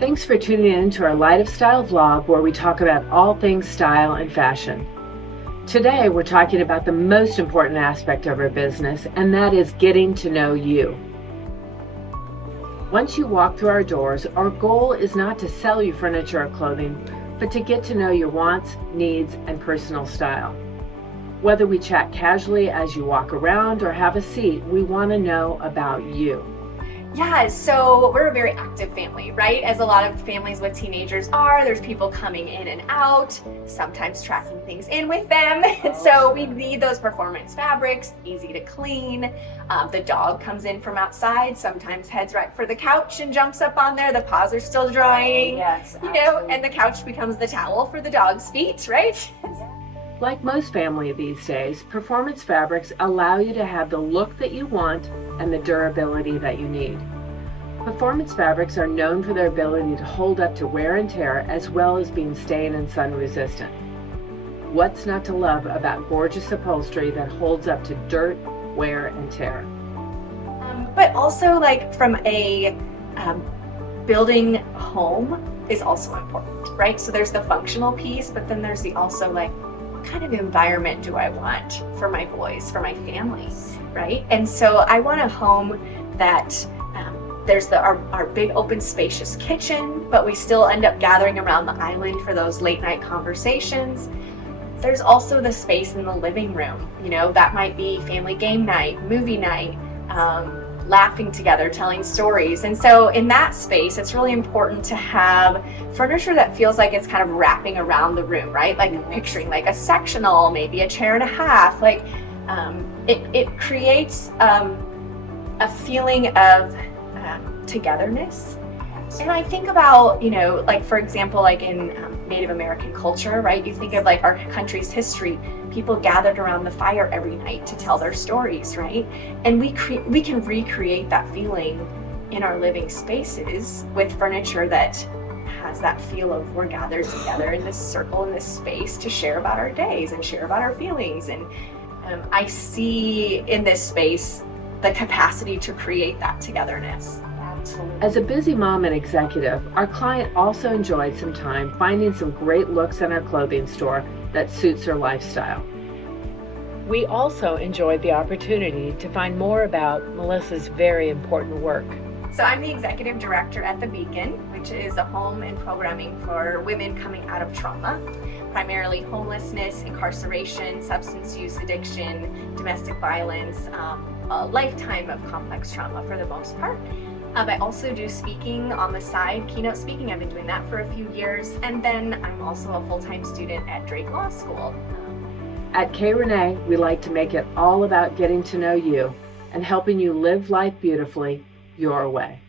Thanks for tuning in to our Light of Style vlog where we talk about all things style and fashion. Today we're talking about the most important aspect of our business, and that is getting to know you. Once you walk through our doors, our goal is not to sell you furniture or clothing, but to get to know your wants, needs, and personal style. Whether we chat casually as you walk around or have a seat, we want to know about you. Yeah, so we're a very active family, right? As a lot of families with teenagers are, there's people coming in and out, sometimes tracking things in with them. And so we need those performance fabrics, easy to clean. The dog comes in from outside, sometimes heads right for the couch and jumps up on there. The paws are still drying, Yes, and the couch becomes the towel for the dog's feet, right? Like most family these days, performance fabrics allow you to have the look that you want and the durability that you need. Performance fabrics are known for their ability to hold up to wear and tear, as well as being stain and sun resistant. What's not to love about gorgeous upholstery that holds up to dirt, wear, and tear? But also, like, from a building home is also important, right? So there's the functional piece, but then there's the also, like, what kind of environment do I want for my boys, for my family, right? And so I want a home that there's our big open spacious kitchen, but we still end up gathering around the island for those late night conversations. There's also the space in the living room, that might be family game night, movie night, laughing together, telling stories. And so in that space, it's really important to have furniture that feels like it's kind of wrapping around the room, right? Like picturing like a sectional, maybe a chair and a half. Like it creates a feeling of togetherness. And I think about, like, for example, like in Native American culture, right? You think of like our country's history, people gathered around the fire every night to tell their stories, right? And we can recreate that feeling in our living spaces with furniture that has that feel of we're gathered together in this circle, in this space to share about our days and share about our feelings. And I see in this space the capacity to create that togetherness. As a busy mom and executive, our client also enjoyed some time finding some great looks in our clothing store that suits her lifestyle. We also enjoyed the opportunity to find more about Melissa's very important work. So I'm the executive director at The Beacon, which is a home and programming for women coming out of trauma, primarily homelessness, incarceration, substance use addiction, domestic violence, a lifetime of complex trauma for the most part. I also do speaking on the side, keynote speaking. I've been doing that for a few years. And then I'm also a full-time student at Drake Law School. At Renee, we like to make it all about getting to know you and helping you live life beautifully your way.